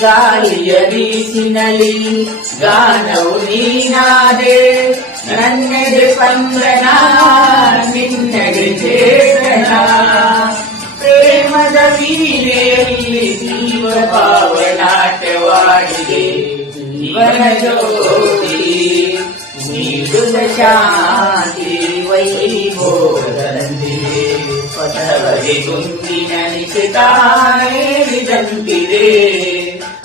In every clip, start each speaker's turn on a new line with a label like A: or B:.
A: ಗಾಳಿಯ ಬೀಸಿನಲಿ ಗಾನವು ನೀನಾದೆ ನನ್ನೆಡೆ ಸ್ಪಂದನ ನಿನ್ನಡೆ ಚೇತನ ಪ್ರೇಮದ ವೀರೆಯಲ್ಲಿ ಜೀವ ಭಾವನಾಟ್ಯವಾಡಿದೆ ಇವನ ಜ್ಯೋತಿ ನೀಡುತ್ತ ಶಾಂತಿ ವೈಭೋಗದಂತಿದೆ ಪದವಗೆ ಗುಂಪಿನ ನಿಶಿತಾನೇರಿದಂತಿದೆ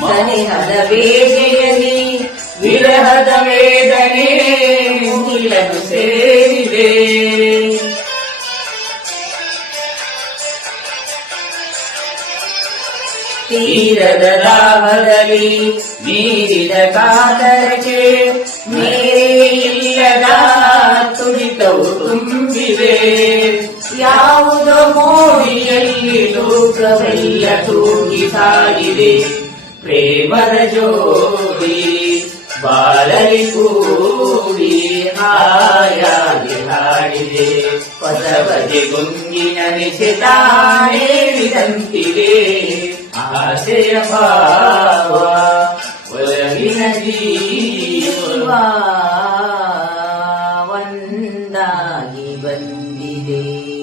A: ಮನಿಹದ ಬೇಗೆಯಲ್ಲಿ ವಿರಹದ ವೇದನೆ ಮುಗಿಲನು ಸೇರಿದೆ ತೀರದ ಲಾಭದಲ್ಲಿ ನೀರಿದ ಕಾತರಕ್ಕೆ ಮೇರೆ ಇಲ್ಲದ ತುಡಿತವು ತುಂಬಿದೆ ಯಾವುದೋ ಮೋಡಿಯಲ್ಲಿ ಲೋಕವೆಲ್ಲ ತೂಗಿ ಸಾಗಿದೆ ಪ್ರೇಮದ ಜೋಡಿ, ಬಾಳಲಿ ಕೂಡಿ ಹಾಯಾಗಿ ಹಾಡಿದೆ. ಪದವದಿ ಗುಂಗಿನ ನಿಶಿತಾನೇಳಿದಂತಿಗೆ ಆಸೆಯ ಭಾವ ಒಲಗಿನ ಜೀವ ಒಂದಾಗಿ ಬಂದಿದೆ.